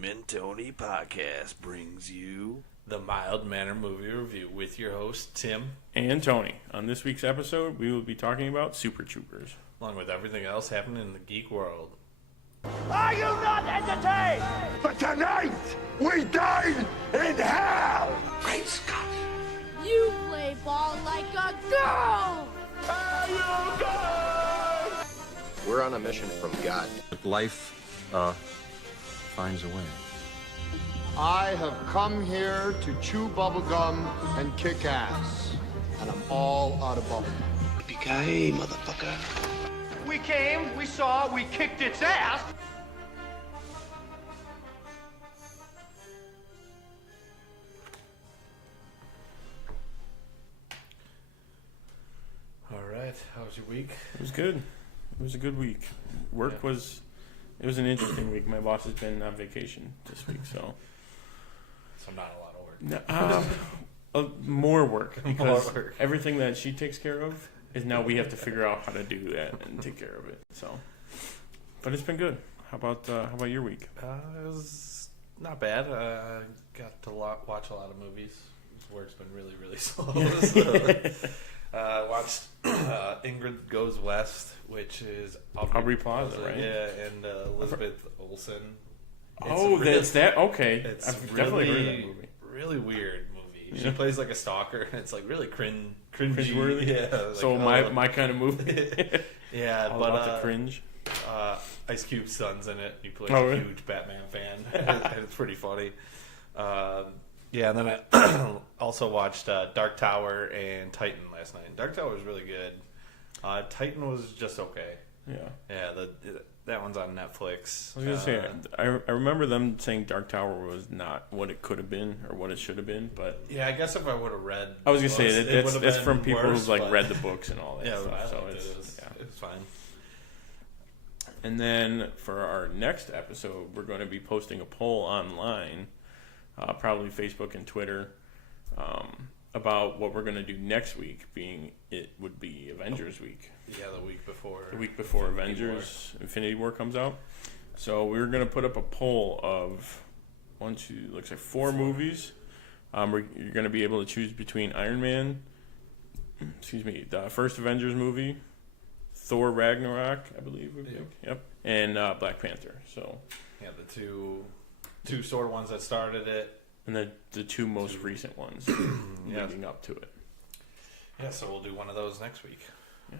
Tim and Tony podcast brings you the Mild Manner Movie Review with your hosts, Tim and Tony. On this week's episode, we will be talking about Super Troopers, along with everything else happening in the geek world. Are you not entertained? But tonight, we dine in hell! Great Scott. You play ball like a girl! We're on a mission from God. Life, finds a way. I have come here to chew bubblegum and kick ass. And I'm all out of bubblegum. Yippee-ki-yay, motherfucker. We came, we saw, we kicked its ass. All right, how was your week? It was good. It was a good week. It was an interesting week. My boss has been on vacation this week, so not a lot of work. More work because everything that she takes care of is now we have to figure out how to do that and take care of it. So, but it's been good. How about your week? It was not bad. Got to watch a lot of movies. Work's been really, really slow. Watched Ingrid Goes West, which is Aubrey Plaza, right? Yeah, and Elizabeth Olsen. That's that. Okay, It's I've definitely heard of that movie. Really weird movie. Yeah. She plays like a stalker, and it's like really cringy. Cringeworthy. Yeah. Like, so my kind of movie. Yeah, all but about the cringe. Ice Cube's son's in it. He plays Oh, a really? huge Batman fan, and it's pretty funny. Yeah, and then I also watched Dark Tower and Titan last night. Dark Tower was really good. Titan was just okay. Yeah. That one's on Netflix. I was gonna say I remember them saying Dark Tower was not what it could have been or what it should have been, but yeah, I guess if I would have read, I was gonna say that's from people worse, who've but read the books and all that yeah, stuff. So it was fine. And then for our next episode, we're going to be posting a poll online, probably Facebook and Twitter, about what we're going to do next week. Being it would be Avengers Week. Yeah, the week before. The week before Infinity War comes out. So we're going to put up a poll of looks like four movies. You're going to be able to choose between Iron Man, the first Avengers movie, Thor Ragnarok, I believe would be. Yep. And Black Panther. So yeah, the two sort of ones that started it. And the two most recent ones leading up to it. Yeah, so we'll do one of those next week. Yeah.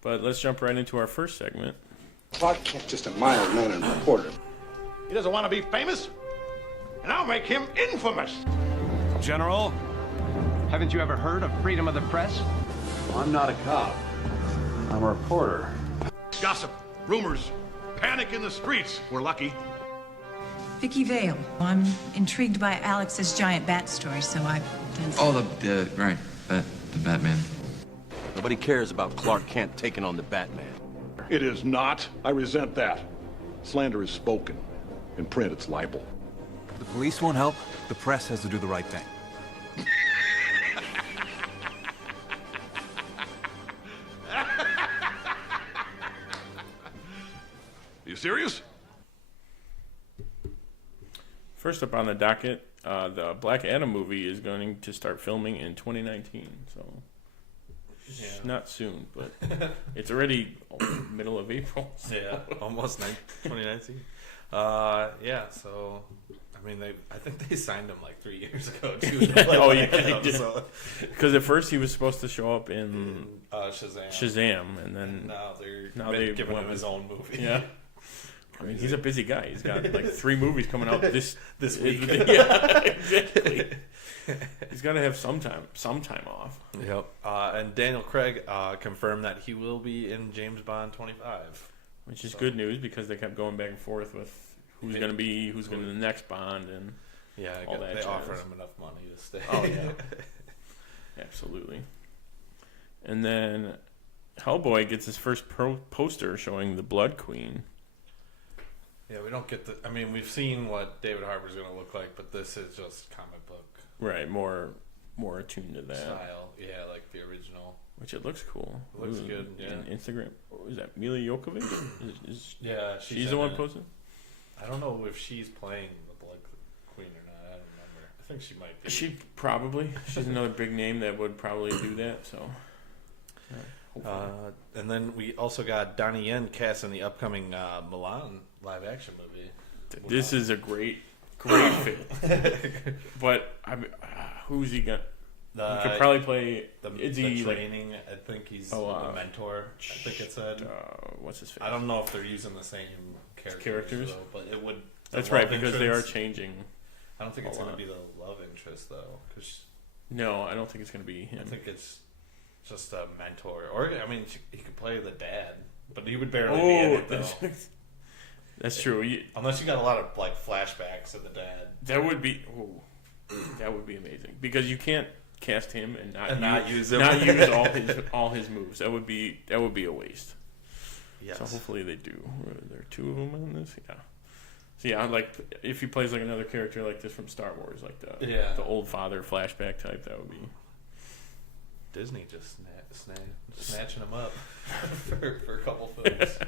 But let's jump right into our first segment. Clark Kent, just a mild-mannered reporter. He doesn't want to be famous, and I'll make him infamous. General, haven't you ever heard of freedom of the press? I'm not a cop. I'm a reporter. Gossip, rumors, panic in the streets. We're lucky. Vicky Vale. I'm intrigued by Alex's giant bat story, so I've done some... Oh, the Batman. Nobody cares about Clark Kent taking on the Batman. It is not. I resent that. Slander is spoken. In print, it's libel. The police won't help. The press has to do the right thing. You serious? First up on the docket, the Black Adam movie is going to start filming in 2019. So not soon, but it's already middle of April. So. Yeah, almost 2019. Yeah, so I mean, I think they signed him like 3 years ago too. Oh yeah, they did. Because at first he was supposed to show up in Shazam, and then now they're giving him his own movie. Yeah. I mean, he's a busy guy. He's got like 3 movies coming out this week. Yeah, exactly. He's got to have some time off. Yep. And Daniel Craig confirmed that he will be in James Bond 25, which is good news because they kept going back and forth with who's going to be the next Bond and all that. They offered him enough money to stay. Oh yeah, absolutely. And then Hellboy gets his first poster showing the Blood Queen. Yeah, we don't get the... I mean, we've seen what David Harbour's going to look like, but this is just comic book. Right, more attuned to that. Style, yeah, like the original. Which it looks cool. It looks good, yeah. And Instagram, what was that, Mila Jokovic? Yeah, she's the one posting? I don't know if she's playing the Blood Queen or not. I don't remember. I think she might be. She's another big name that would probably do that. So. And then we also got Donnie Yen cast in the upcoming Milan live action movie. This is a great fit. But who's he got? He could probably play the training. I think he's the mentor. I think it said. What's his face? I don't know if they're using the same characters though, but it would. That's right, because they are changing. I don't think it's going to be the love interest though. No, I don't think it's going to be him. I think it's just a mentor, or I mean, he could play the dad, but he would barely be in it though. That's true. Unless you got a lot of like flashbacks of the dad. That would be amazing, because you can't cast him and not use him. Not use all his moves. That would be a waste. Yes. So hopefully they do. There are 2 of them on this. Yeah. So yeah, like if he plays like another character like this from Star Wars, like the old father flashback type, that would be. Disney just snatching him up for a couple films.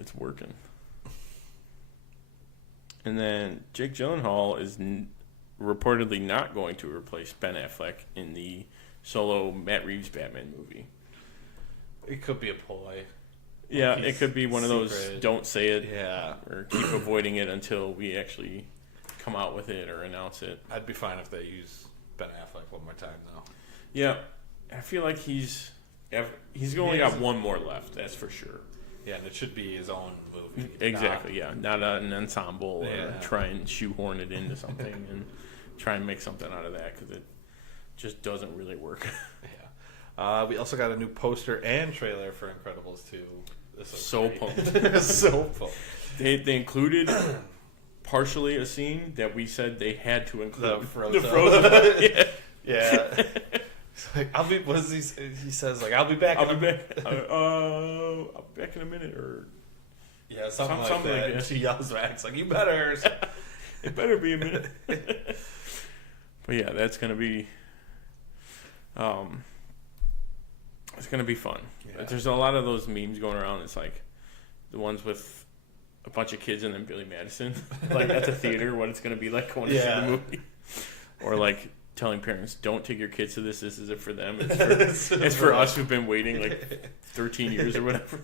It's working. And then Jake Gyllenhaal is reportedly not going to replace Ben Affleck in the solo Matt Reeves Batman movie. It could be a ploy. Yeah, it could be one of those don't say it, or keep avoiding it until we actually come out with it or announce it. I'd be fine if they use Ben Affleck one more time, though. Yeah, I feel like he's only got one more left. That's for sure. Yeah, and it should be his own movie. Exactly. Not an ensemble or try and shoehorn it into something and try and make something out of that, because it just doesn't really work. Yeah. We also got a new poster and trailer for Incredibles 2. So pumped. So pumped. They included partially a scene that we said they had to include. The Frozen. Yeah. Like, I'll be. What does he says? Like, I'll be back. I'll be back in a minute, or something like that. And she yells back. It's like, you better. It better be a minute. But yeah, that's gonna be. It's gonna be fun. Yeah. There's a lot of those memes going around. It's like the ones with a bunch of kids and then Billy Madison, like at the theater. What it's gonna be like going to see the movie, or like. Telling parents, don't take your kids to this. This isn't for them. It's for us who've been waiting like 13 years or whatever.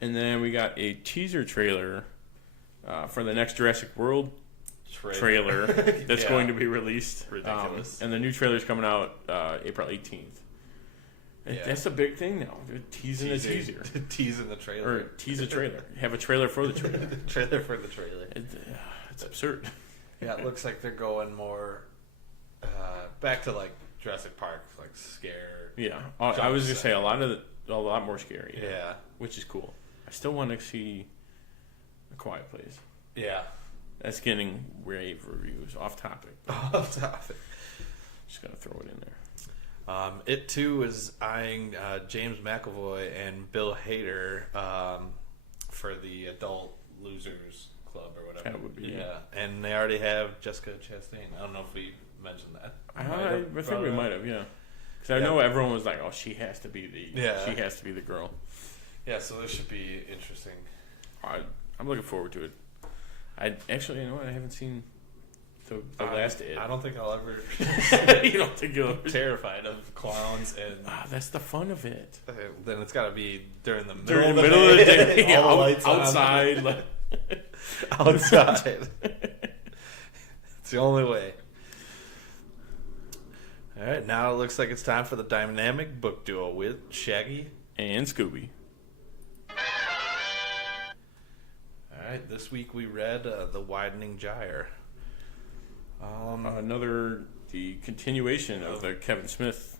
And then we got a teaser trailer for the next Jurassic World trailer that's going to be released. Ridiculous. And the new trailer's coming out April 18th. That's a big thing now. They're teasing the teaser. Teasing the trailer. Or tease a trailer. Have a trailer for the trailer. Trailer for the trailer. It's absurd. Yeah, it looks like they're going more back to like Jurassic Park, like scare. Yeah, I was gonna say a lot more scary. Yeah, which is cool. I still want to see A Quiet Place. Yeah, that's getting rave reviews. Off topic. Just gotta throw it in there. It too is eyeing James McAvoy and Bill Hader for the Adult Losers Club or whatever. That would be and they already have Jessica Chastain. I don't know if we mentioned that. I think we might have, because I know everyone was like, "Oh, she has to be the girl." Yeah, so this should be interesting. I'm looking forward to it. I actually, you know what? I haven't seen the last It. I don't think I'll ever. You don't think you'll ever? Terrified of clowns and that's the fun of it. Then it's got to be during the middle of the day, outside. Like, outside. It's the only way. All right, now it looks like it's time for the dynamic book duo with Shaggy and Scooby. All right, this week we read The Widening Gyre. The continuation of the Kevin Smith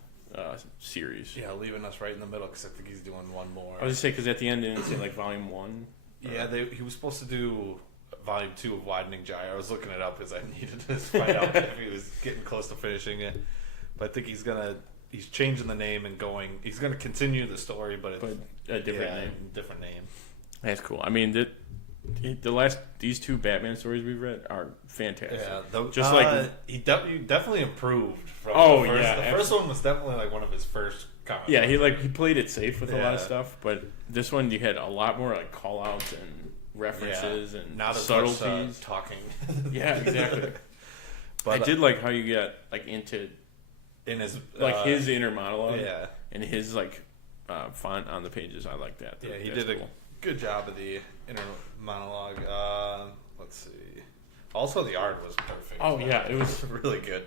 series. Yeah, leaving us right in the middle because I think he's doing one more. I was just say because at the end didn't it say like volume 1? Yeah, he was supposed to do volume 2 of Widening Gyre. I was looking it up because I needed to find out if he was getting close to finishing it. But I think he's changing the name and he's gonna continue the story, but a different name. Different name. That's cool. I mean, these 2 Batman stories we've read are fantastic. Yeah, he definitely improved from the first. The first one was definitely like one of his first comic. He played it safe with a lot of Yeah. stuff, but this one you had a lot more like call outs and references and not as subtleties. much, talking. Yeah, exactly. But I did like how you get like into in his his inner monologue, yeah, and his like font on the pages. I like that. Yeah, he That's did cool. a good job of the inner monologue. Let's see. Also, the art was perfect. Oh yeah, it was really good.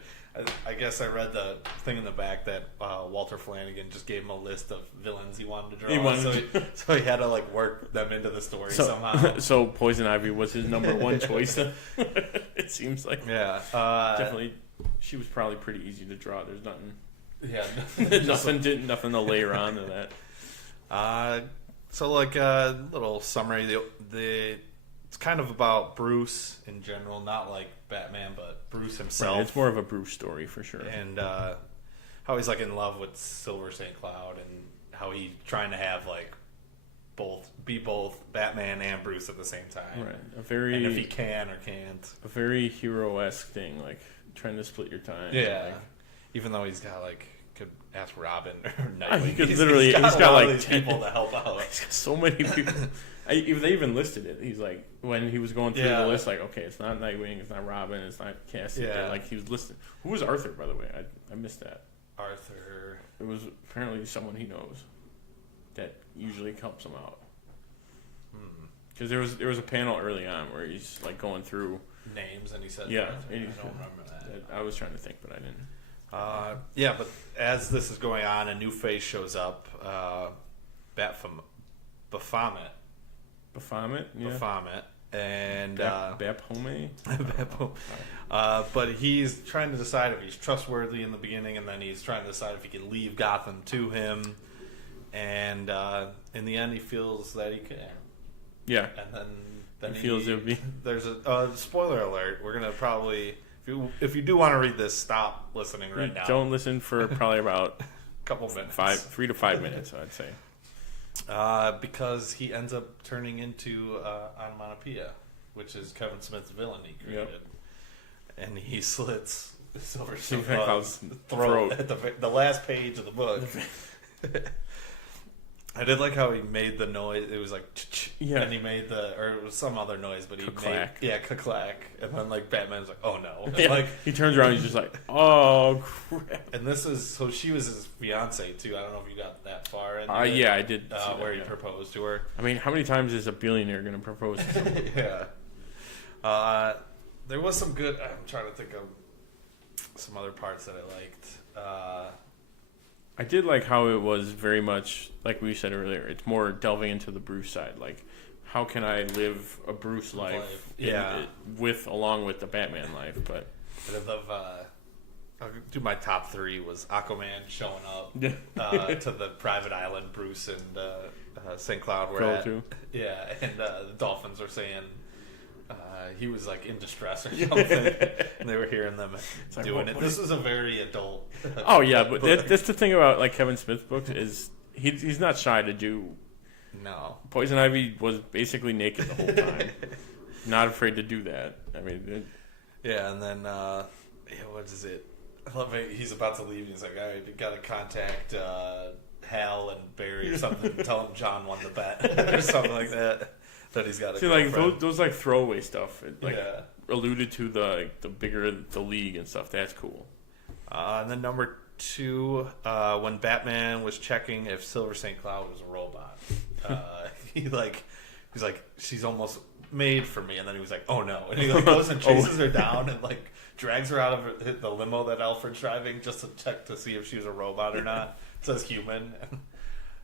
I guess I read the thing in the back that Walter Flanagan just gave him a list of villains he wanted to draw. So he had to like work them into the story somehow. So Poison Ivy was his number one choice. It seems like. Yeah, definitely. She was probably pretty easy to draw. There's nothing. Yeah, nothing to layer on to that. So like a little summary. It's kind of about Bruce in general, not like Batman, but Bruce himself. Right, it's more of a Bruce story for sure. And how he's like in love with Silver St. Cloud, and how he's trying to have like both Batman and Bruce at the same time. Right, and if he can or can't. A very hero-esque thing, like trying to split your time. Yeah, like, even though he's got like could ask Robin or Nightwing. He could he's got like these 10 people to help out. He's got so many people. They even listed it. He's like, when he was going through the list, like, okay, it's not Nightwing, it's not Robin, it's not Cassie. Yeah. Like he was listed. Who was Arthur, by the way? I missed that. Arthur. It was apparently someone he knows that usually helps him out. Because there was a panel early on where he's like going through names, and he said, yeah, Arthur. I don't remember that. I was trying to think, but I didn't. Yeah, but as this is going on, a new face shows up. Baphomet. Yeah. Baphomet. And Baphome. But he's trying to decide if he's trustworthy in the beginning, and then he's trying to decide if he can leave Gotham to him. And in the end, he feels that he can. Yeah. And then he feels it would be. There's a spoiler alert. We're gonna probably, if you do want to read this, stop listening right now. Don't listen for probably about a couple minutes, 3 to 5 minutes, I'd say. Because he ends up turning into Onomatopoeia, which is Kevin Smith's villain he created. Yep. And he slits Silver St. Cloud's throat at the last page of the book. I did like how he made the noise. It was like, yeah, and he made or it was some other noise, but he Ka-clack. made, clack. And then like Batman's like, oh no, yeah. Like he turns around, he's just like, oh crap. And this is she was his fiance too. I don't know if you got that far. Yeah, I did. Where he proposed to her. I mean, how many times is a billionaire going to propose to someone? Yeah. There was some good. I'm trying to think of some other parts that I liked. I did like how it was very much, like we said earlier, it's more delving into the Bruce side. Like, how can I live a Bruce life along with the Batman life? But I'll do my top three was Aquaman showing up to the private island Bruce and St. Cloud were at. To. Yeah, and the Dolphins were saying he was like in distress or something, and they were hearing them doing it. This is a very adult. Oh yeah, but that's the thing about like Kevin Smith's books is he's not shy to do. No, Poison Ivy was basically naked the whole time, not afraid to do that. I mean, yeah, and then what is it? I love it. He's about to leave. And he's like, "All right, got to contact Hal and Barry or something. Tell him John won the bet or something like that." That he's got. See, like those like throwaway stuff. It, like alluded to the bigger the league and stuff. That's cool. And then number 2, when Batman was checking if Silver St. Cloud was a robot, he's like, she's almost made for me, and then he was like, oh no, and he like goes and chases her down and like drags her out of the limo that Alfred's driving just to check to see if she was a robot or not. It says human,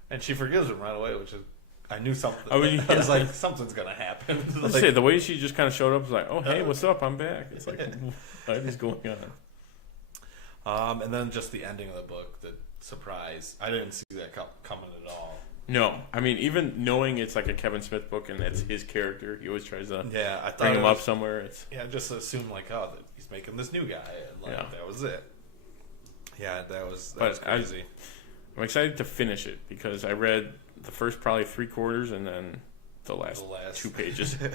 and she forgives him right away, which is. I knew something. I was like, something's gonna happen. Let's say the way she just kind of showed up was like, "Oh, hey, what's up? I'm back." It's like, what is going on? And then just the ending of the book, the surprise. I didn't see that coming at all. No, I mean, even knowing it's like a Kevin Smith book and that's his character, he always tries to I thought bring him up somewhere. It's just assume like, oh, that he's making this new guy, and like that was it. Yeah, that was crazy. I'm excited to finish it because I read the first probably 3/4 and then the last 2 pages. And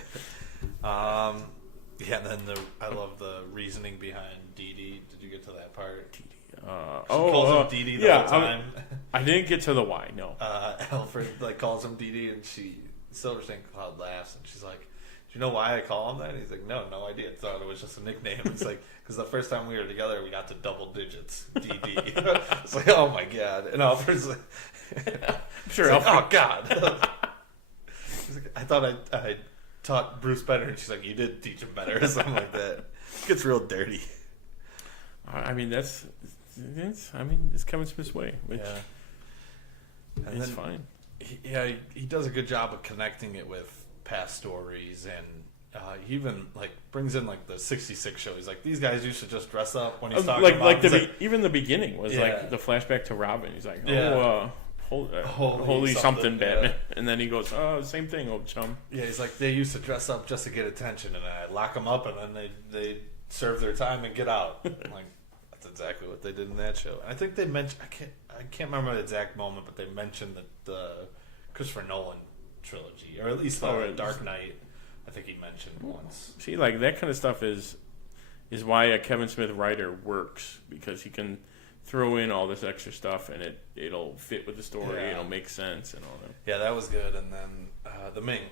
then I love the reasoning behind Dee Dee. Did you get to that part? She calls him Dee Dee the whole time. I didn't get to the why. No. Alfred like calls him DD, and Silver St. Cloud laughs, and she's like, "Do you know why I call him that?" And he's like, "No idea. I thought it was just a nickname." It's like, because the first time we were together, we got to double digits, DD. It's like, oh my god. And Alfred's like, I'm sure. Like, oh god. She's like, I thought I taught Bruce better, and she's like, you did teach him better, or something like that. It gets real dirty. I mean, it's Kevin Smith's way, which is fine. He does a good job of connecting it with past stories, and he even like brings in like the '66 show. He's like, these guys used to just dress up when he's talking about even the beginning was like the flashback to Robin. He's like, holy something Batman, and then he goes, oh, same thing, old chum. Yeah, he's like, they used to dress up just to get attention, and I lock them up, and then they serve their time and get out. I'm like, that's exactly what they did in that show. And I think they mentioned, I can't remember the exact moment, but they mentioned the Christopher Nolan trilogy, or at least the Dark Knight. I think he mentioned once. See, like that kind of stuff is why a Kevin Smith writer works, because he can throw in all this extra stuff and it'll fit with the story. It'll make sense and all that. Yeah, that was good. And then the Ming.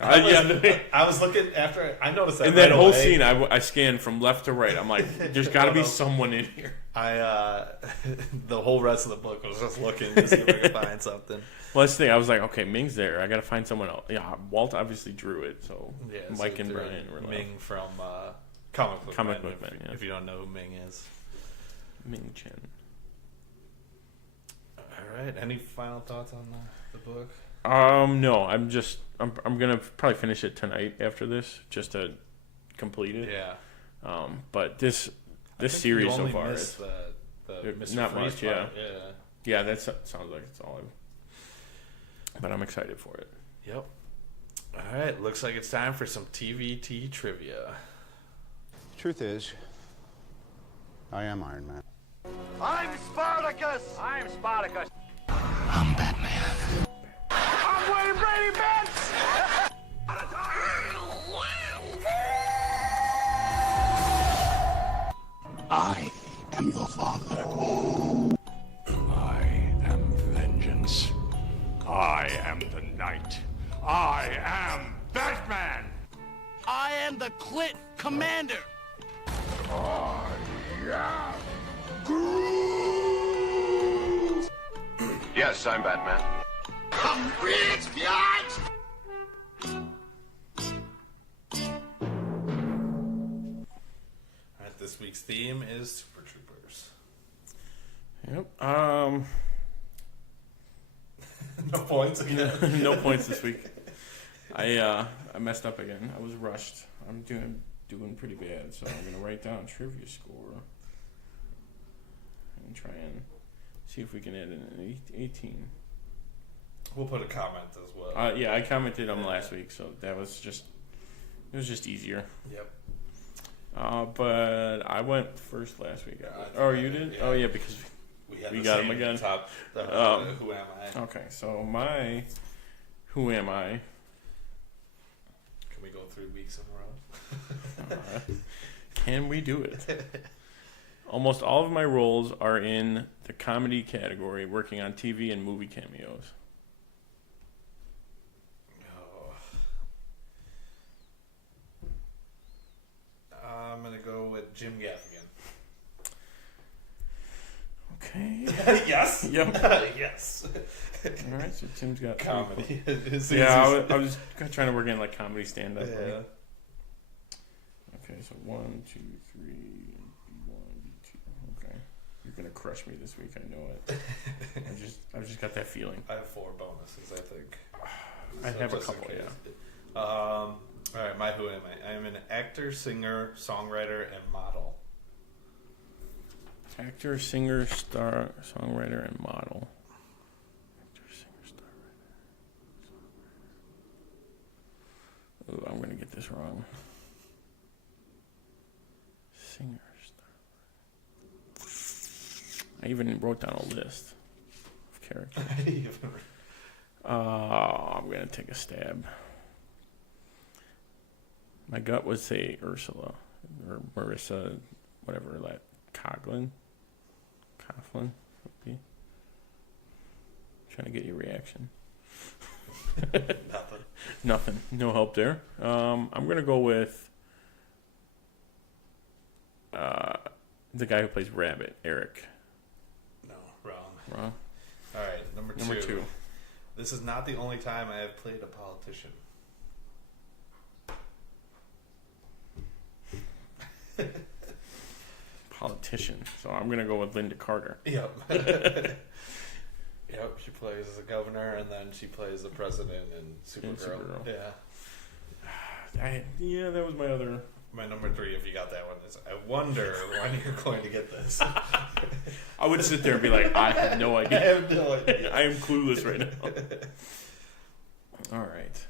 I was looking after I noticed that. In that whole scene, I scanned from left to right. I'm like, there's got to be someone in here. The whole rest of the book was just looking to see if I could find something. Well, that's the thing. I was like, okay, Ming's there. I got to find someone else. Yeah, Walt obviously drew it, so Mike and Brian were Ming from Comic Book Man. If you don't know who Ming is. Ming Chen. All right. Any final thoughts on the book? No. I'm gonna probably finish it tonight after this, just to complete it. Yeah. But this series so far, is the Mr. not Freeze much. part. Yeah. That sounds like it's all. But I'm excited for it. Yep. All right. Looks like it's time for some TvT trivia. Truth is, I am Iron Man. I'm Spartacus! I'm Spartacus. I'm Batman. I'm Wayne Brady Betts! I am your father. I am vengeance. I am the knight. I am Batman! I am the Clit Commander. I am Groot! Yes, I'm Batman. I'm rich, biatch! All right, this week's theme is Super Troopers. Yep. No points again. No points this week. I messed up again. I was rushed. I'm doing pretty bad, so I'm gonna write down trivia score and try and see if we can add in an 18. We'll put a comment as well. Yeah, I commented on last week, so it was just easier. Yep. But I went first last week. You did? Yeah. Oh yeah, because we got him again. Top, who am I? Okay, so my who am I? Can we go 3 weeks in a row? Can we do it? Almost all of my roles are in the comedy category, working on TV and movie cameos. I'm going to go with Jim Gaffigan. Okay. Yes. Yep. Yes. All right, so Tim's got comedy. Yeah, I was trying to work in like comedy stand-up. Yeah. Right? Okay, so 1, 2, 3, B1, B2. Okay, you're gonna crush me this week. I know it. I've just got that feeling. I have 4 bonuses, I think. I have a couple. Yeah. All right, my who am I? I am an actor, singer, songwriter, and model. Actor, singer, star, songwriter, and model. Actor, singer, star, writer, songwriter. Ooh, I'm gonna get this wrong. Singer, star. I even wrote down a list of characters. I'm gonna take a stab. My gut would say Ursula or Marissa, whatever that Coughlin would be. Trying to get your reaction. Nothing. Nothing. No help there. I'm going to go with the guy who plays Rabbit, Eric. No, wrong. Wrong? All right, number two. This is not the only time I have played a politician. Politician. So I'm going to go with Linda Carter. Yep. Yep, she plays the governor, and then she plays the president in Supergirl. Yeah, that was my other... My number three, if you got that one, is I wonder when you're going to get this. I would sit there and be like, I have no idea. I have no idea. I am clueless right now. All right.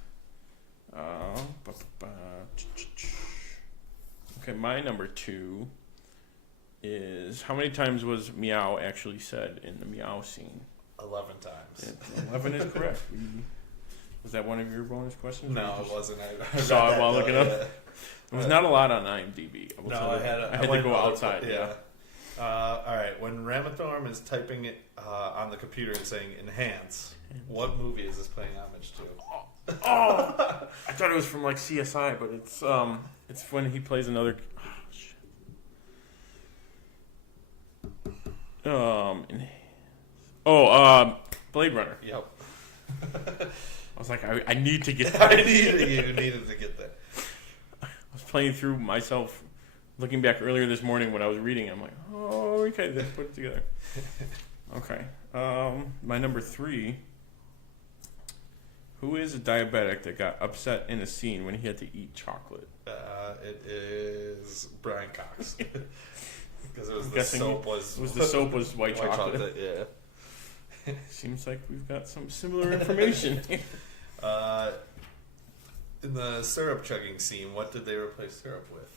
Okay, my number two is, how many times was meow actually said in the meow scene? 11 times. 11 is correct. Was that one of your bonus questions? No, it wasn't. I saw it while looking up. Yeah. It was not a lot on IMDb. I had to go outside. Yeah. All right. When Ramathorn is typing it on the computer and saying "enhance," what movie is this playing homage to? Oh, I thought it was from like CSI, but it's when he plays another. Blade Runner. Yep. I was like, I need to get that. You needed to get that. I was playing through myself, looking back earlier this morning when I was reading. I'm like, oh, okay, let's put it together. Okay. My number three. Who is a diabetic that got upset in a scene when he had to eat chocolate? It is Brian Cox. Because it was the soap was white chocolate. Yeah. Seems like we've got some similar information. In the syrup chugging scene, what did they replace syrup with?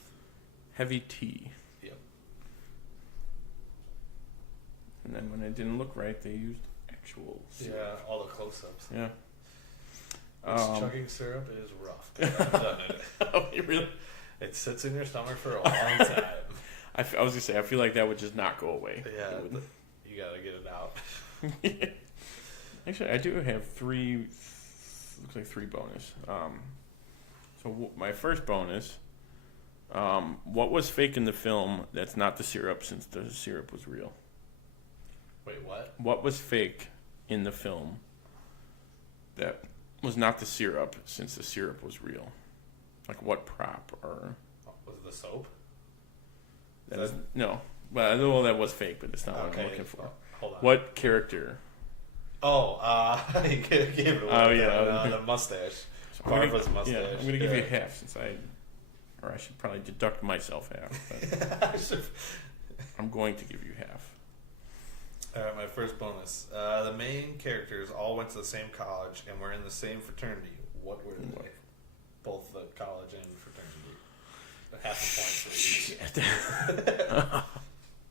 Heavy tea. Yep. And then when it didn't look right, they used actual syrup. Yeah, all the close-ups. Yeah. Chugging syrup is rough. I've done it. Oh, really? It sits in your stomach for a long time. I was going to say, I feel like that would just not go away. Yeah, you got to get it out. Actually, I do have three bonus. So my first bonus, what was fake in the film that's not the syrup since the syrup was real? Wait, what? What was fake in the film that was not the syrup since the syrup was real? Like what prop or... Was it the soap? No. Well, that was fake, but it's not what I'm looking for. Hold on. What character? Oh, he gave it away. Oh, yeah. The mustache. So Barbara's mustache. Yeah, I'm going to give you half since I should probably deduct myself half. But I'm going to give you half. All right, my first bonus. The main characters all went to the same college and were in the same fraternity. What were they? Both the college and fraternity. Half a point for each.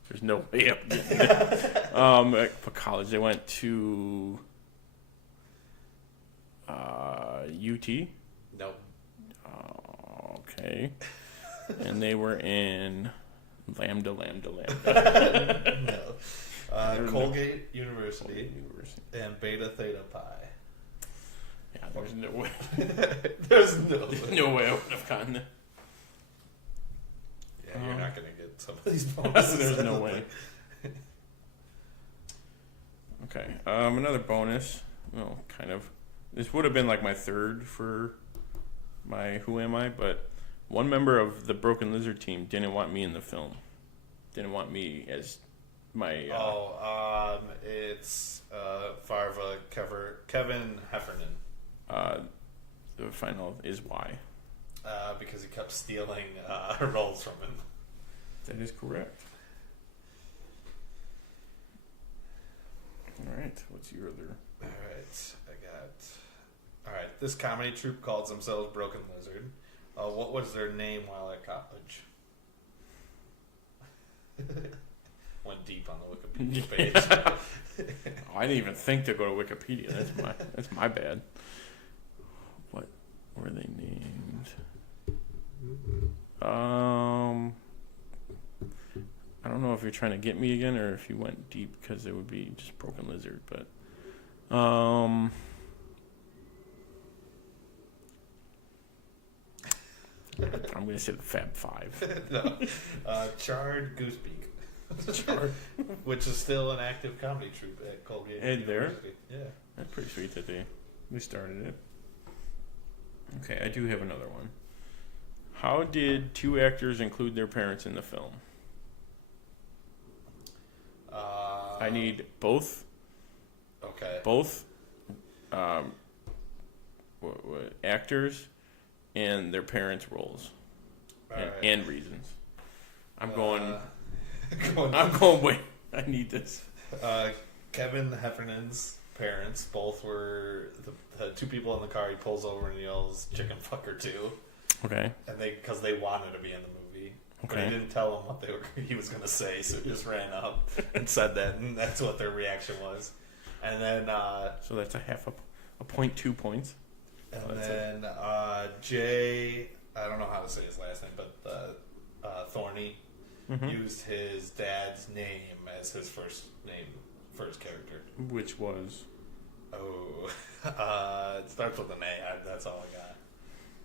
There's no way I'm getting that. For college, they went to UT. Nope. Okay. And they were in Lambda. No. Colgate University and Beta Theta Pi. Yeah, there's no way. There's no way I would have gotten that. Yeah, you're not going to get some of these bonuses. There's no way. Okay, another bonus. Well, kind of. This would have been like my third for my Who Am I, but one member of the Broken Lizard team didn't want me in the film. Didn't want me as my... it's Farva Kevin Heffernan. The final is why. Because he kept stealing roles from him. That is correct. All right, what's your other? All right, this comedy troupe calls themselves Broken Lizard. What was their name while at college? Went deep on the Wikipedia page. I didn't even think to go to Wikipedia. That's my bad. What were they named? I don't know if you're trying to get me again or if you went deep because it would be just Broken Lizard, but I'm going to say the Fab Five. No. Charred Goosebeak. Charred. Which is still an active comedy troupe at Colgate And there? University. Yeah. That's pretty sweet that they started it. Okay, I do have another one. How did two actors include their parents in the film? I need both. Okay. Both actors and their parents' roles and reasons. I'm going. Wait, I need this. Kevin Heffernan's parents both were the two people in the car. He pulls over and yells "chicken fucker" too. Okay. And because they wanted to be in the movie, but Okay. he didn't tell them what he was going to say, so he just ran up and said that, and that's what their reaction was. And then so that's a point, 2 points. And then Jay, I don't know how to say his last name, but Thorny used his dad's name as his first name for his character. Which was? It starts with an A. That's all I got.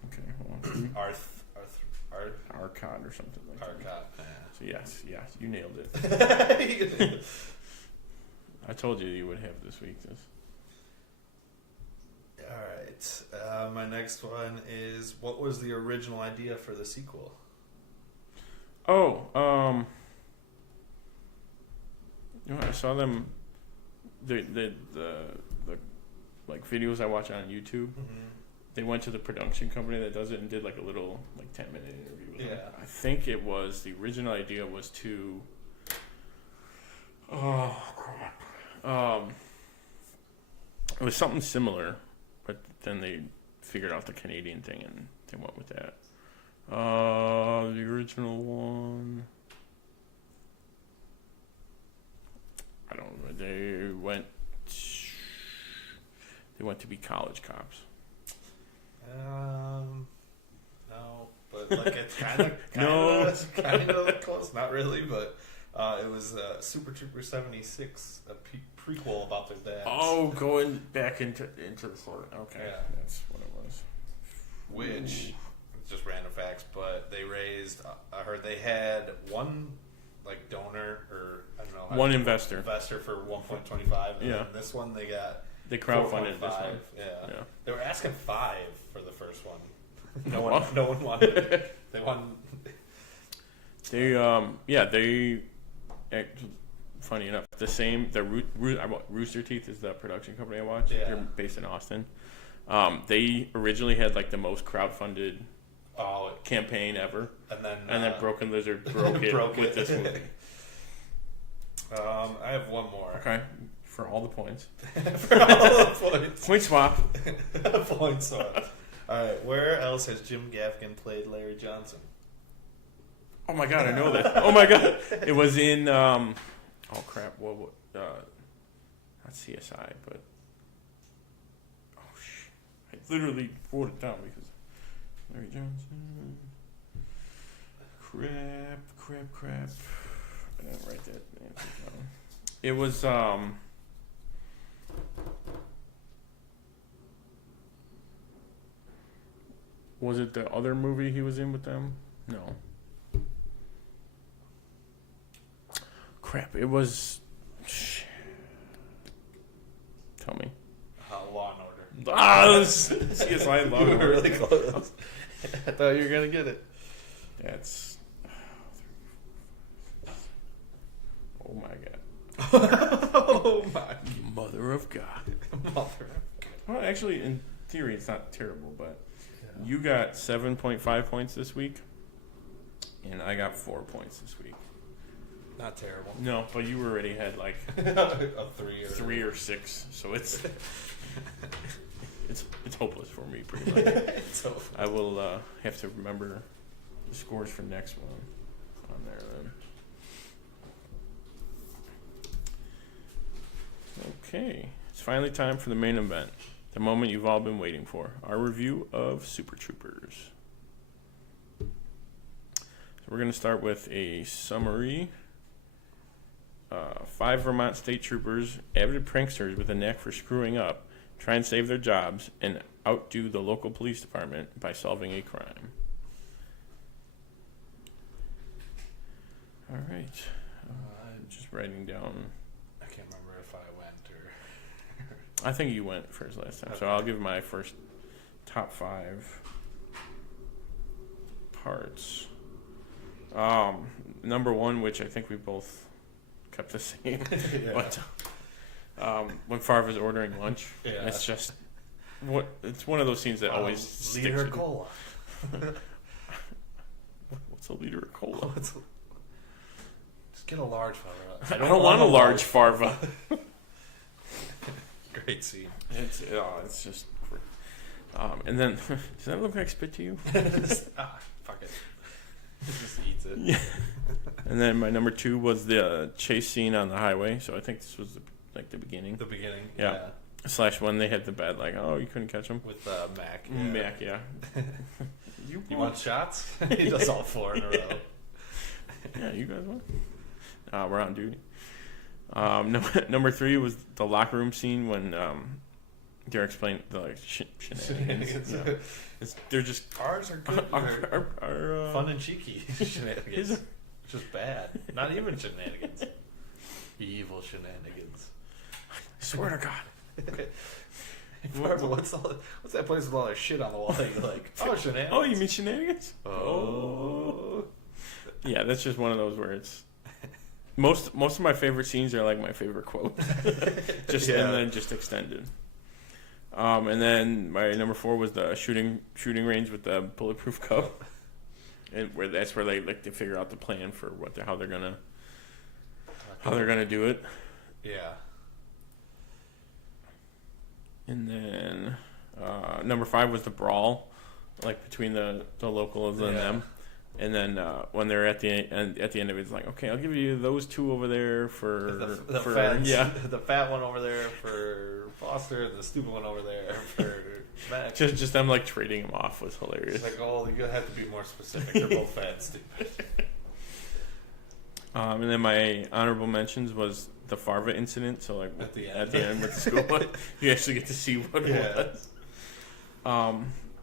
Okay, well. Arcot or something like that. Arcot, yeah. So yes, you nailed it. I told you would have this week. All right. My next one is, what was the original idea for the sequel? I saw them. The like videos I watch on YouTube. Mm-hmm. They went to the production company that does it and did like a little 10-minute interview with them. Yeah. I think it was the original idea was to. Oh crap! It was something similar, but then they figured out the Canadian thing and they went with that. The original one. I don't know. They went to be college cops. No, but like it's kind of close. Not really, but it was Super Trooper 76, a prequel about their dads. Oh, going back into the story. Okay, yeah. That's what it was. Which, just random facts, but they raised. I heard they had one like donor or I don't know. One investor for 1.25. Yeah. And this one they crowdfunded this one. Yeah. They were asking 5 for the first one. No one wanted it. They won. They funny enough, Rooster Teeth is the production company I watch. Yeah. They're based in Austin. They originally had like the most crowdfunded campaign ever, and then Broken Lizard broke it with this movie. I have one more. Okay, for all the points. For all the points. Point swap. Point swap. All right, where else has Jim Gaffigan played Larry Johnson? Oh my god, I know that. Oh my god, it was in. Oh crap! What? Not CSI, but. Oh shit! I literally wrote it down because Larry Johnson. Crap! I didn't write that answer down. It was Was it the other movie he was in with them? No. Crap! It was. Tell me. Law and Order. CSI Law and You were Order. really close. I thought you were gonna get it. That's. Oh my god. Oh my. Mother of God. Mother of God. Well, actually, in theory, it's not terrible, but you got 7.5 points this week, and I got 4 points this week. Not terrible. No, but you already had like a 3 or 6, so it's hopeless for me pretty much. I will have to remember the scores for next one on there then. Okay, it's finally time for the main event, the moment you've all been waiting for, our review of Super Troopers. So we're going to start with a summary 5 Vermont state troopers, avid pranksters with a knack for screwing up, try and save their jobs and outdo the local police department by solving a crime. All right. Just writing down. I can't remember if I went or. I think you went first last time, so I'll give my first top 5 parts. Number 1, which I think we both kept the same, but when Farva's ordering lunch, it's just it's one of those scenes that always sticks. Liter of cola. What's a liter of cola? Just get a large Farva. I don't want a large Farva. Great scene. It's just. And then, does that look like spit to you? Fuck it. He just eats it. Yeah. And then my number 2 was the chase scene on the highway. So I think this was the beginning. The beginning. Yeah. / when they had the bad, like, oh, you couldn't catch him. With Mac. Yeah. Mac, yeah. You want shots? He does all 4 in a row. Yeah, you guys want? We're on duty. Number 3 was the locker room scene when Derek's playing the shenanigans. Yeah. They're just ours are good. Are fun and cheeky shenanigans. Just bad. Not even shenanigans. Evil shenanigans. I swear to God. What's that place with all that shit on the wall? You're like, oh, shenanigans. Oh, you mean shenanigans? Oh. Yeah, that's just one of those where it's most of my favorite scenes are like my favorite quotes, and then just extended. And then my number 4 was the shooting range with the bulletproof cup, and that's where they like to figure out the plan for how they're gonna do it. Yeah. And then number 5 was the brawl, like between the locals and them. And then when they're at the end of it, it's like, okay, I'll give you those 2 over there for the fat one over there for Foster, and the stupid one over there for Max. Just them like trading them off was hilarious. It's like, oh, you have to be more specific. They're both fat and stupid. And then my honorable mentions was the Farva incident. So like at the end with the school, you actually get to see what it was.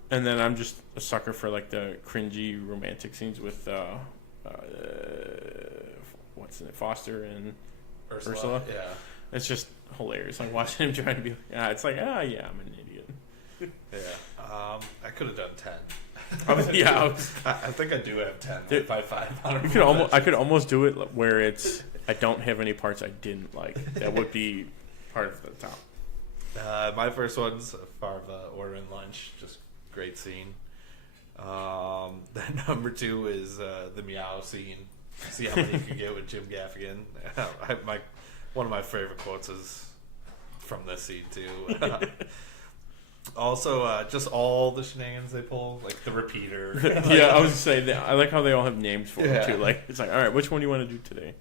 And then I'm just a sucker for like the cringy romantic scenes with what's in it, Foster and Ursula. Yeah, it's just hilarious. Like watching him trying to be. It's like yeah, I'm an idiot. Yeah, I could have done 10. I think I do have 10. 5. I could almost do it where it's I don't have any parts I didn't like. That would be part of the top. My first one's Farva ordering lunch. Just great scene. Then number 2 is the meow scene. See how many you can get with Jim Gaffigan. One of my favorite quotes is from this scene too. Also, just all the shenanigans they pull, like the repeater. Yeah, I was saying I like how they all have names for it too. Like it's like, all right, which one do you want to do today?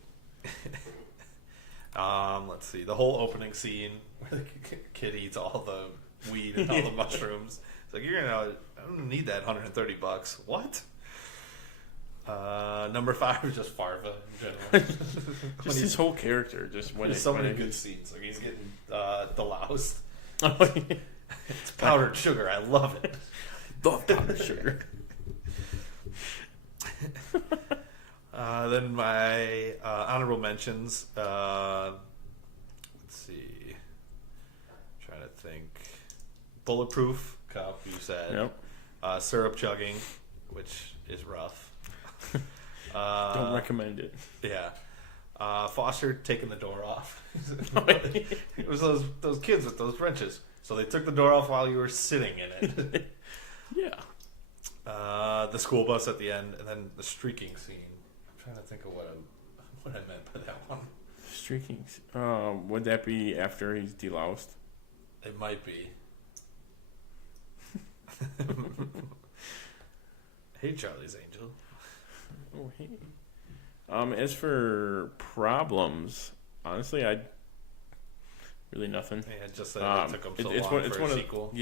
Let's see. The whole opening scene where the kid eats all the weed and all the mushrooms. It's like I don't need that $130. What? Number 5 is just Farva in general. Just his whole character. Just when there's so many good scenes. Like he's getting deloused. It's powdered sugar. I love it. Love powdered sugar. Then my honorable mentions. Let's see. I'm trying to think. Bulletproof cup. You said. Yep. Syrup chugging, which is rough. Don't recommend it. Yeah. Foster taking the door off. It was those kids with those wrenches. So they took the door off while you were sitting in it. Yeah. The school bus at the end, and then the streaking scene. I'm trying to think of what I meant by that one. Streaking. Would that be after he's deloused? It might be. Hey, Charlie's Angel. Oh, hey. As for problems, honestly, really nothing. Yeah, just that it took them so long for a sequel.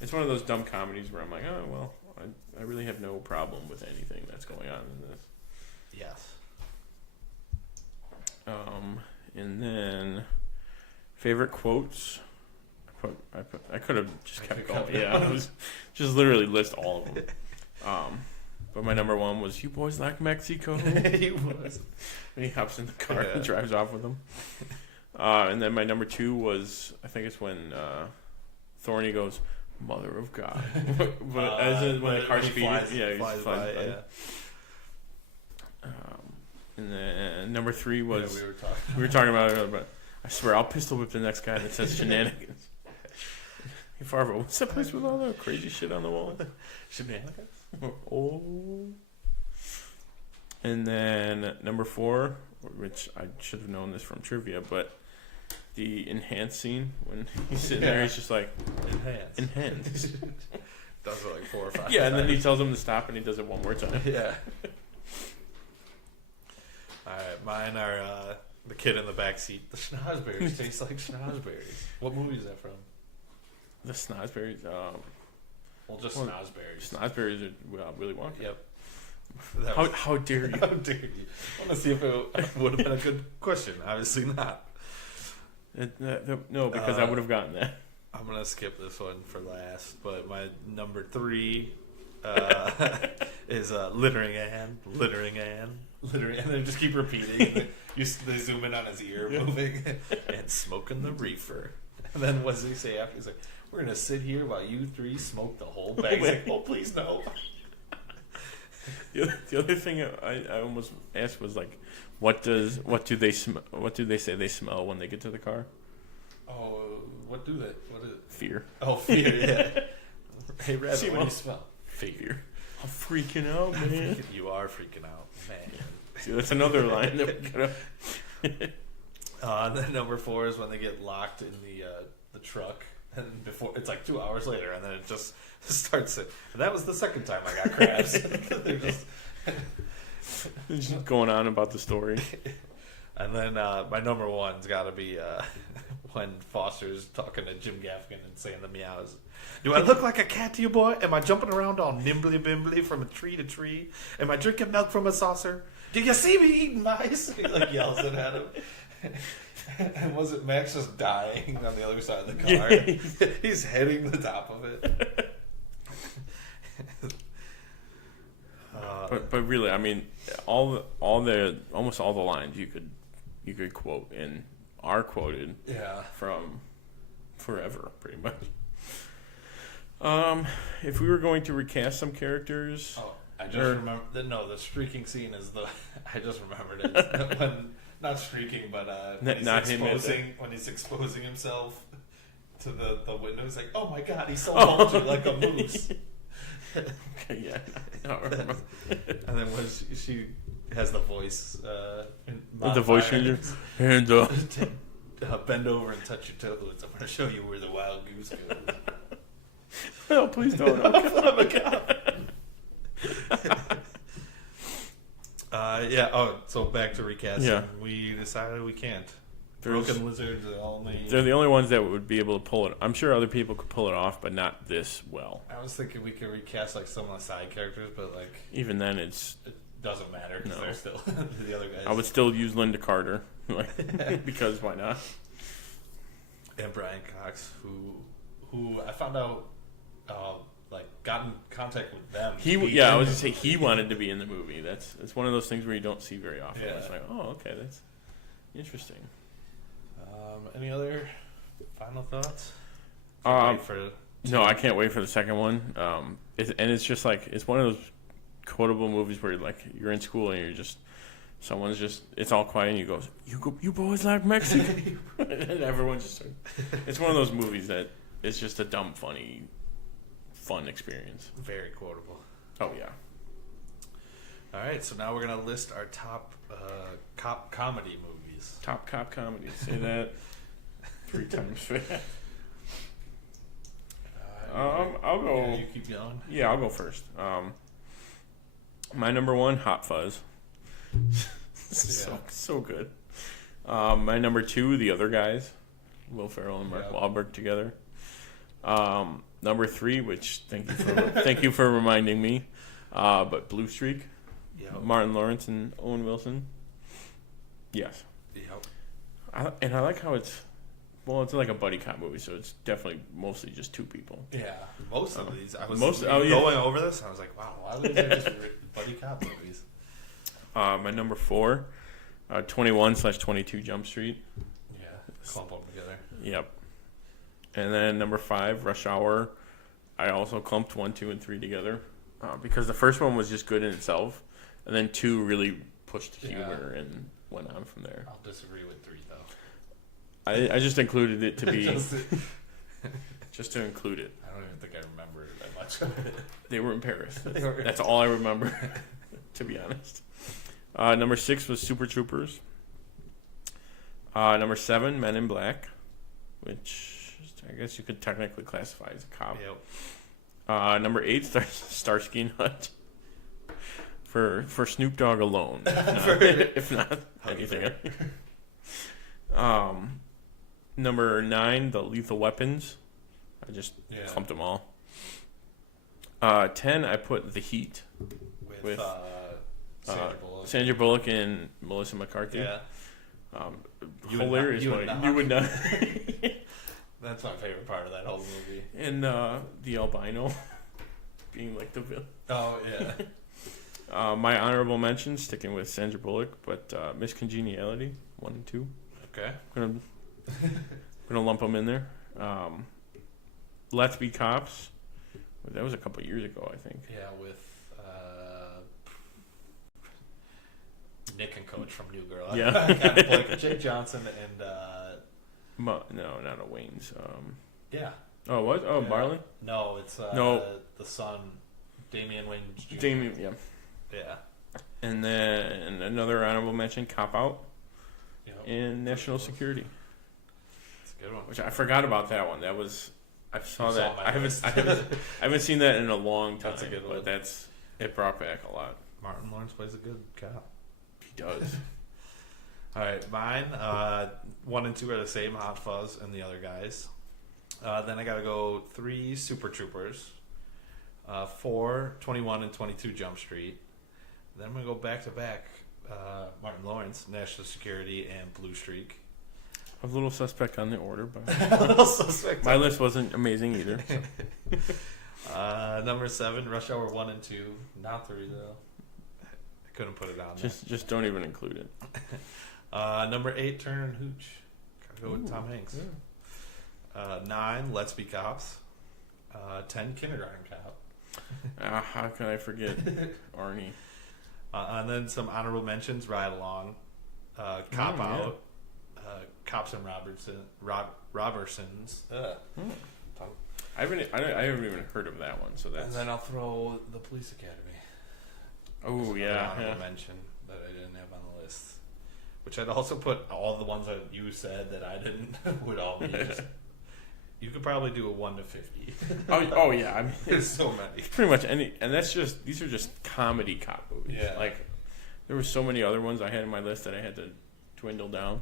It's one of those dumb comedies where I'm like, oh well, I really have no problem with anything that's going on in this. Yes. And then favorite quotes. I could have just kept going. Yeah, I was just literally list all of them. But my number one was "You boys like Mexico." He was. When he hops in the car and drives off with them. And then my number two was, I think it's when Thorny goes, "Mother of God," but as in when the car speeds, he flies by. And then number three was we were talking about it, but I swear I'll pistol whip the next guy that says shenanigans. Hey Farvo, what's that place with all the crazy shit on the wall? Shenanigans. Oh. And then number four, which I should have known this from trivia, but the enhance scene when he's sitting there, he's just like enhance. Does it like 4 or 5 Yeah, and then he times. tells him to stop, and he does it one more time. Yeah. All right, mine are the kid in the back seat. The schnozberries taste like schnozberries. What movie is that from? The snozberries. Just snozberries. Snozberries are Willy Wonka. Yep. How dare you? How dare you? I want to see if it would have been a good question. Obviously not. No, because I would have gotten that. I'm going to skip this one for last, but my number 3 is Littering Ann. And they just keep repeating. They zoom in on his ear moving. And smoking the reefer. And then what does he say after? He's like, we're going to sit here while you 3 smoke the whole bag. He's like, oh, please no. The other thing I almost asked was like, what do they say they smell when they get to the car? Oh, what is it? Fear. Oh, fear, yeah. Hey, Rabbit, what do you smell? Fear. I'm freaking out, man. You are freaking out, man. Yeah. See, that's another line that we gotta... And then number 4 is when they get locked in the truck, and before it's like 2 hours later, and then it just starts it. And that was the second time I got crabs. They're just going on about the story. And then my number 1's got to be when Foster's talking to Jim Gaffigan and saying the meows. Do I look like a cat to you, boy? Am I jumping around all nimbly-bimbly from a tree to tree? Am I drinking milk from a saucer? Do you see me eating mice? He like yells it at him. And was it Max just dying on the other side of the car? Yeah. He's hitting the top of it. But really, I mean, almost all the lines you could quote and are quoted from forever, pretty much. If we were going to recast some characters, I just remember. The streaking scene is I just remembered it when not streaking, but when he's exposing himself to the window. He's like, "Oh my God, he's so bulgy like a moose." Okay, yeah, I don't remember. And then when she has the voice, the voice changer, and bend over and touch your toes. I'm going to show you where the wild goose goes. No, please don't. Oh my God. So back to recasting. Yeah. We decided we can't. Broken Lizards are They're the only ones that would be able to pull it. I'm sure other people could pull it off, but not this well. I was thinking we could recast like some of the side characters, but like even then, it doesn't matter because they're still the other guys. I would still use Linda Carter, because why not? And Brian Cox, who I found out, got in contact with them. I was gonna say he wanted to be in the movie. It's one of those things where you don't see very often. Yeah. It's like, oh, okay, that's interesting. Any other final thoughts? No, I can't wait for the second one. It's just like it's one of those quotable movies where you're in school and someone's just it's all quiet and you go, you boys like Mexico, and everyone just it's one of those movies that it's just a dumb, funny, fun experience. Very quotable. Oh yeah. All right, so now we're gonna list our top cop comedy movies. Top cop comedies. Say that 3 times fast. I'll go. Yeah, you keep going. Yeah, I'll go first. My number 1, Hot Fuzz. So good. My number 2, The Other Guys. Will Ferrell and Mark Wahlberg together. Number 3, which thank you for reminding me. But Blue Streak. Yep. Martin Lawrence and Owen Wilson. Yes. Yep. And I like how it's like a buddy cop movie, so it's definitely mostly just two people. Yeah, most of these. I was going over this, and I was like, wow, why are these just buddy cop movies? My number 4, 21/22 Jump Street. Yeah, clump them together. Yep. And then number 5, Rush Hour. I also clumped 1, 2, and 3 together because the first one was just good in itself, and then 2 really pushed the humor and went on from there. I'll disagree with 3 though. I just included it to be just to include it. I don't even think I remember that much of it. They were in Paris. That's all I remember, to be honest. Number 6 was Super Troopers. Number 7, Men in Black, which I guess you could technically classify as a cop. Yep. Number 8, Starsky and Hutch. For Snoop Dogg alone, if not anything else. Number 9, The Lethal Weapons. I just clumped them all. 10, I put The Heat with Sandra Bullock and Melissa McCarthy. Yeah. Hilarious. You would not. That's my favorite part of that whole movie. And the albino being like the villain. Oh yeah. My honorable mentions, sticking with Sandra Bullock, but Miss Congeniality 1 and 2. Okay. I'm gonna lump them in there. Let's Be Cops. That was a couple years ago, I think. Yeah, with Nick and Coach from New Girl. Yeah. Jake Johnson and no, not a Wayne's. Yeah. Oh, what? Oh, yeah. Marlon? No, it's no. The son, Damian Wayans Jr. Damian, yeah. Yeah. And then another honorable mention, Cop Out, and National Security. That's a good one. Which I forgot about that one. That was I saw that. I haven't seen that in a long time. That's a good one. But it brought back a lot. Martin Lawrence plays a good cop. He does. All right, mine 1 and 2 are the same, Hot Fuzz and the other guys. Then I got to go 3, Super Troopers. 4, 21 and 22 Jump Street. Then I'm going to go back to back. Martin Lawrence, National Security, and Blue Streak. I was a little suspect on the order, but my list wasn't amazing either. So. Number 7, Rush Hour 1 and 2. Not 3 though. I couldn't put it on. Just don't even include it. Number 8, Turner and Hooch. Gotta go with Tom Hanks. Yeah. 9, Let's Be Cops. 10, Kindergarten Cop. How can I forget Arnie? And then some honorable mentions: Ride Along, Cop Out, Cops and Robertsons. I haven't even heard of that one. So that's. And then I'll throw the Police Academy. Oh yeah, honorable mention that I didn't have on the list. Which I'd also put all the ones that you said that I didn't would all be. You could probably do a 1 to 50. Oh yeah, I mean, there's so many. Pretty much any, and these are just comedy cop movies. Yeah. Like there were so many other ones I had in my list that I had to dwindle down.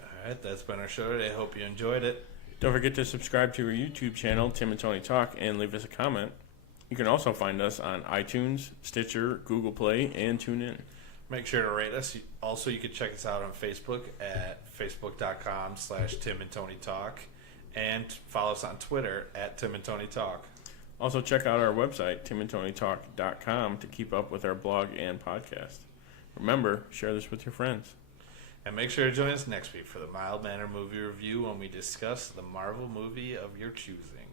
All right, that's been our show today. Hope you enjoyed it. Don't forget to subscribe to our YouTube channel, Tim and Tony Talk, and leave us a comment. You can also find us on iTunes, Stitcher, Google Play, and TuneIn. Make sure to rate us. Also, you can check us out on Facebook at facebook.com/Tim and Tony Talk, and follow us on Twitter at Tim and Tony Talk. Also, check out our website, timandtonytalk.com, to keep up with our blog and podcast. Remember, share this with your friends. And make sure to join us next week for the Mild Manner Movie Review when we discuss the Marvel movie of your choosing.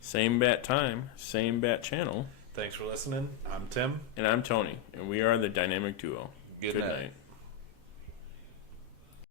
Same bat time, same bat channel. Thanks for listening. I'm Tim. And I'm Tony. And we are the Dynamic Duo. Good night.